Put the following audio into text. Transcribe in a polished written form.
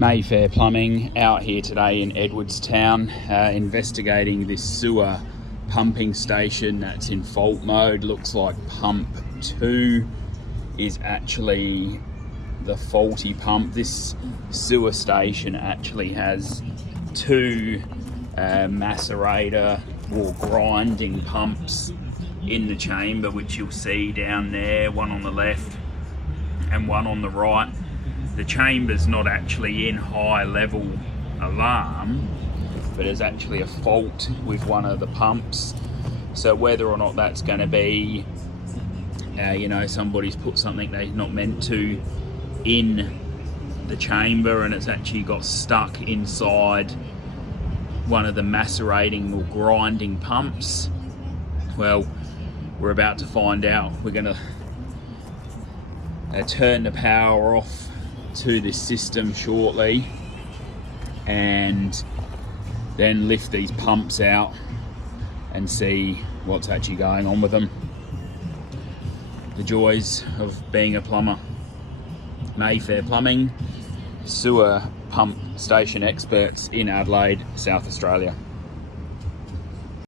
Mayfair Plumbing out here today in Edwardstown, investigating this sewer pumping station that's in fault mode. Looks like pump 2 is actually the faulty pump. This sewer station actually has two macerator or grinding pumps in the chamber, which you'll see down there, one on the left and one on the right. The chamber's not actually in high level alarm, but there's actually a fault with one of the pumps. So whether or not that's going to be somebody's put something they're not meant to in the chamber and it's actually got stuck inside one of the macerating or grinding pumps, well, we're about to find out. We're going to turn the power off to this system shortly and then lift these pumps out and see what's actually going on with them. The joys of being a plumber. Mayfair Plumbing, sewer pump station experts in Adelaide, South Australia.